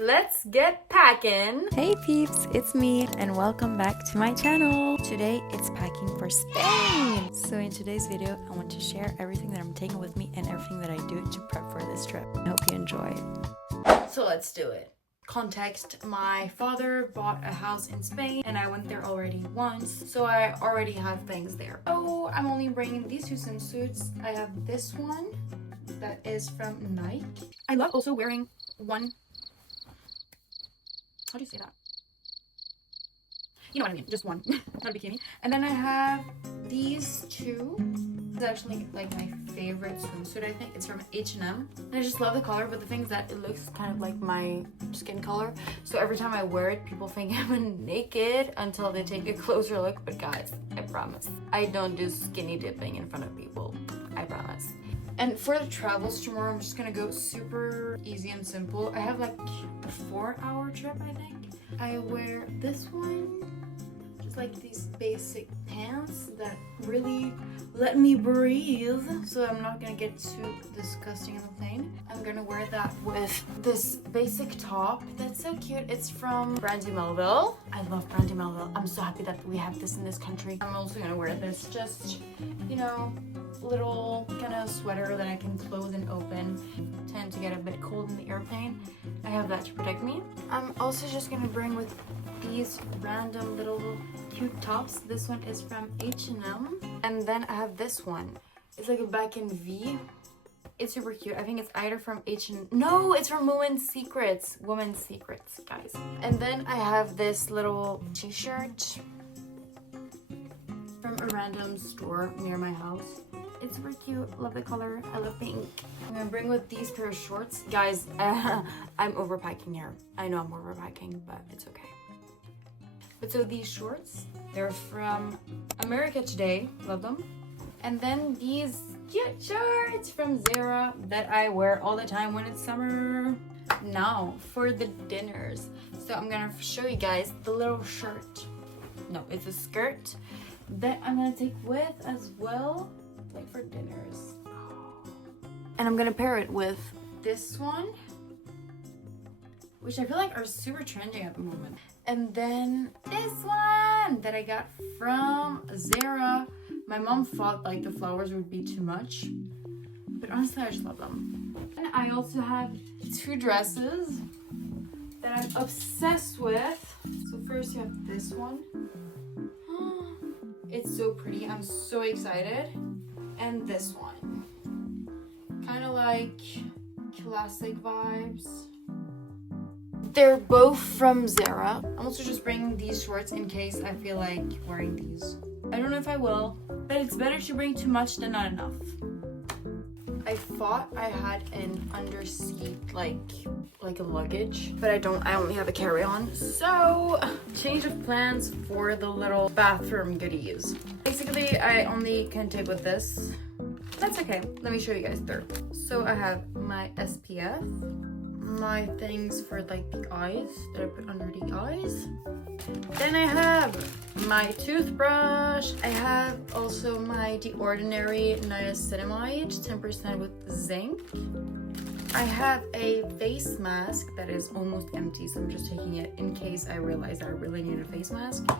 let's get packing. Hey peeps, it's me and welcome back to my channel. Today it's packing for Spain. So in today's video, I want to share everything that I'm taking with me and everything that I do to prep for this trip. I hope you enjoy. So let's do it. Context, my father bought a house in Spain and I went there already once, so I already have things there. Oh, I'm only bringing these two swimsuits. I have this one that is from Nike. I love also wearing one, how do you say that? You know what I mean, just one, not a bikini. And then I have these two. It's actually like my favorite swimsuit, I think. It's from H&M. And I just love the color, but the thing is that it looks kind of like my skin color. So every time I wear it, people think I'm naked until they take a closer look. But guys, I promise, I don't do skinny dipping in front of people. I promise. And for the travels tomorrow, I'm just gonna go super easy and simple. I have like a 4-hour trip, I think. I wear this one, just like these basic pants that really let me breathe, so I'm not gonna get too disgusting on the plane. I'm gonna wear that with this basic top that's so cute. It's from Brandy Melville. I love Brandy Melville. I'm so happy that we have this in this country. I'm also gonna wear this, just, you know, little kind of sweater that I can close and open. Tend to get a bit cold in the airplane. I have that to protect me. I'm also just gonna bring with these random little cute tops. This one is from H&M, and then I have this one. It's like a back in V. It's super cute. I think it's either from H&M. No, it's from Women's Secrets. Women's Secrets, guys. And then I have this little t-shirt from a random store near my house. It's super cute. Love the color. I love pink. I'm gonna bring with these pair of shorts. Guys, I'm overpacking here. I know I'm overpacking, but it's okay. But so these shorts, they're from America Today. Love them. And then these cute shorts from Zara that I wear all the time when it's summer. Now for the dinners. So I'm gonna show you guys the little shirt. No, it's a skirt that I'm gonna take with as well, like for dinners. And I'm gonna pair it with this one, which I feel like are super trending at the moment. And then this one that I got from Zara. My mom thought like the flowers would be too much, but honestly I just love them. And I also have two dresses that I'm obsessed with. So first you have this one. It's so pretty. I'm so excited. And this one. Kind of like classic vibes. They're both from Zara. I'm also just bringing these shorts in case I feel like wearing these. I don't know if I will, but it's better to bring too much than not enough. I thought I had an underseat like a luggage, but I don't. I only have a carry-on. So change of plans for the little bathroom goodies. Basically, I only can take with this. That's okay. Let me show you guys through. So I have my SPF, my things for like the eyes that I put under the eyes. Then I have my toothbrush. I have also my The Ordinary niacinamide, 10% with zinc. I have a face mask that is almost empty, so I'm just taking it in case I realize I really need a face mask,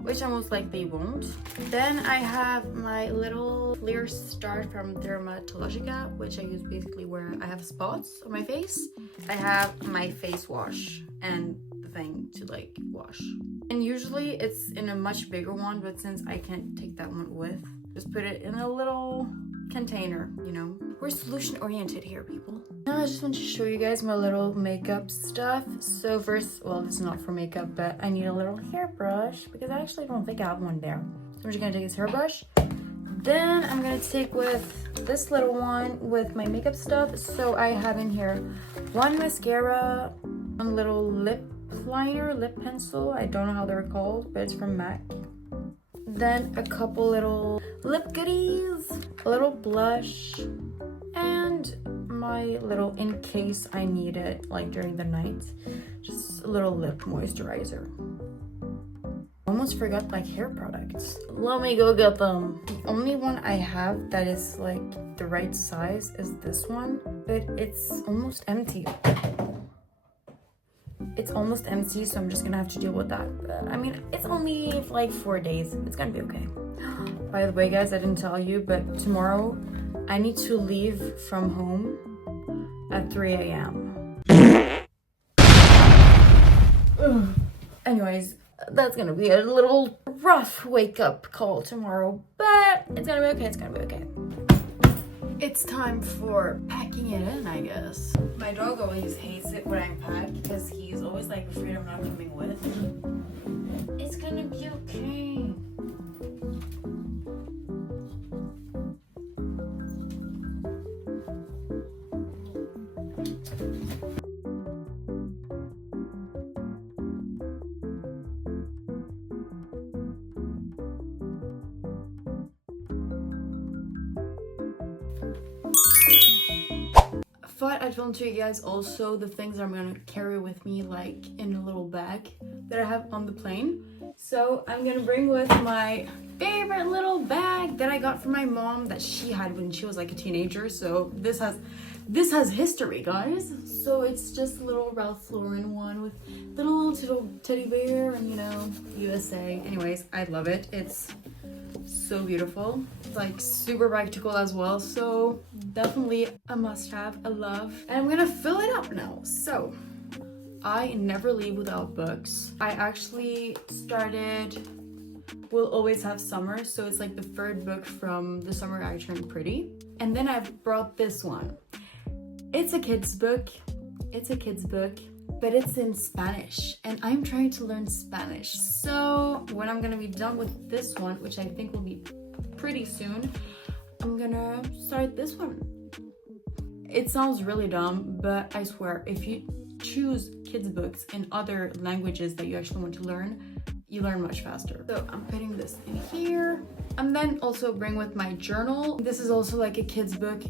which I most likely won't. Then I have my little clear start from Dermatologica, which I use basically where I have spots on my face. I have my face wash and the thing to like wash. And usually it's in a much bigger one, but since I can't take that one with, just put it in a little container, you know. We're solution oriented here, people. Now I just want to show you guys my little makeup stuff. So first, well, this is not for makeup, but I need a little hairbrush because I actually don't think I have one there. So I'm just gonna take this hairbrush. Then I'm gonna take with this little one with my makeup stuff. So I have in here one mascara, one little lip liner, lip pencil. I don't know how they're called, but it's from MAC. Then a couple little lip goodies, a little blush, and my little, in case I need it like during the night, just a little lip moisturizer. Almost forgot like hair products. Let me go get them. The only one I have that is like the right size is this one, but it's almost empty. It's almost empty, so I'm just gonna have to deal with that. But I mean, it's only like 4 days. It's gonna be okay. By the way, guys, I didn't tell you, but tomorrow I need to leave from home at 3 a.m. Anyways, that's gonna be a little rough wake-up call tomorrow, but it's gonna be okay. It's gonna be okay. It's time for packing it in, I guess. My dog always hates it when I pack because he's always like afraid I'm not coming with. It's gonna be okay. But I filmed to you guys also the things I'm gonna carry with me, like in a little bag that I have on the plane. So I'm gonna bring with my favorite little bag that I got from my mom that she had when she was like a teenager. So this has history, guys. So it's just a little Ralph Lauren one with little teddy bear and, you know, USA. Anyways, I love it. It's so beautiful. It's like super practical as well, so definitely a must-have, a love. And I'm gonna fill it up now. So I never leave without books. I actually started We'll Always Have Summer, so it's like the third book from The Summer I Turned Pretty. And then I've brought this one. It's a kid's book, but it's in Spanish, and I'm trying to learn Spanish. So when I'm gonna be done with this one, which I think will be pretty soon, I'm gonna start this one. It sounds really dumb, but I swear, if you choose kids books in other languages that you actually want to learn, you learn much faster. So I'm putting this in here, and then also bring with my journal. This is also like a kid's book.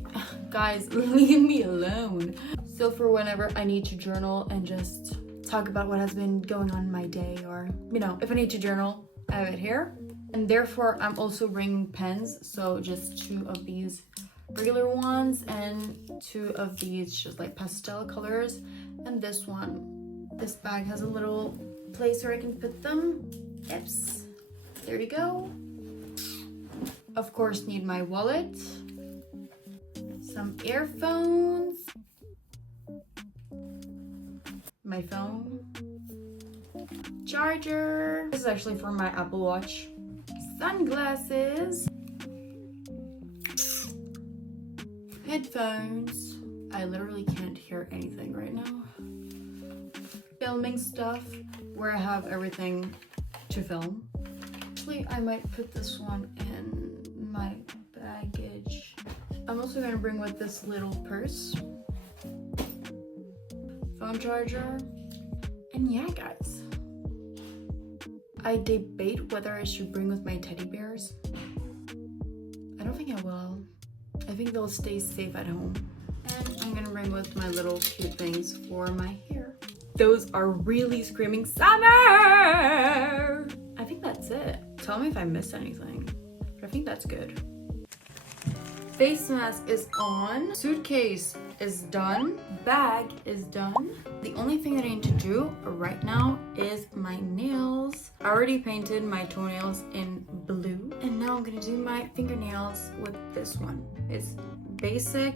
Guys, leave me alone. So for whenever I need to journal and just talk about what has been going on in my day, or, you know, if I need to journal, I have it here. And therefore, I'm also bringing pens. So just 2 of these regular ones and 2 of these just like pastel colors. And this one, this bag has a little place where I can put them. Oops, there we go. Of course, need my wallet, some earphones, my phone, charger. This is actually for my Apple Watch. Sunglasses, headphones. I literally can't hear anything right now. Filming stuff where I have everything to film. Actually, I might put this one in my baggage. I'm also gonna bring with this little purse, phone charger, and yeah, guys. I debate whether I should bring with my teddy bears. I don't think I will. I think they'll stay safe at home. And I'm gonna bring with my little cute things for my hair. Those are really screaming summer! I think that's it. Tell me if I missed anything, but I think that's good. Face mask is on, suitcase is done, bag is done. The only thing that I need to do right now is my nails. I already painted my toenails in blue, and now I'm gonna do my fingernails with this one. It's basic,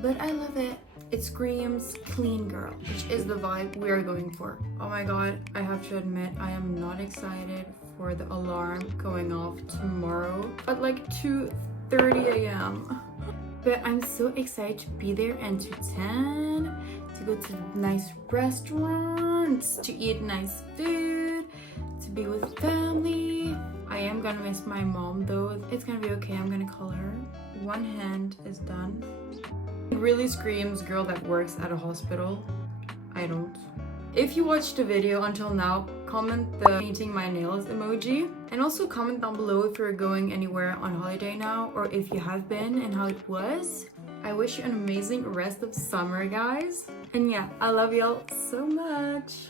but I love it. It screams clean girl, which is the vibe we are going for. Oh my god, I have to admit, I am not excited for the alarm going off tomorrow at like 2:30 a.m. But I'm so excited to be there and to tan, to go to nice restaurants, to eat nice food, to be with family. I am gonna miss my mom though. It's gonna be okay, I'm gonna call her. One hand is done. It really screams girl that works at a hospital. I don't. If you watched the video until now, comment the painting my nails emoji. And also comment down below if you're going anywhere on holiday now, or if you have been and how it was. I wish you an amazing rest of summer, guys. And yeah, I love y'all so much.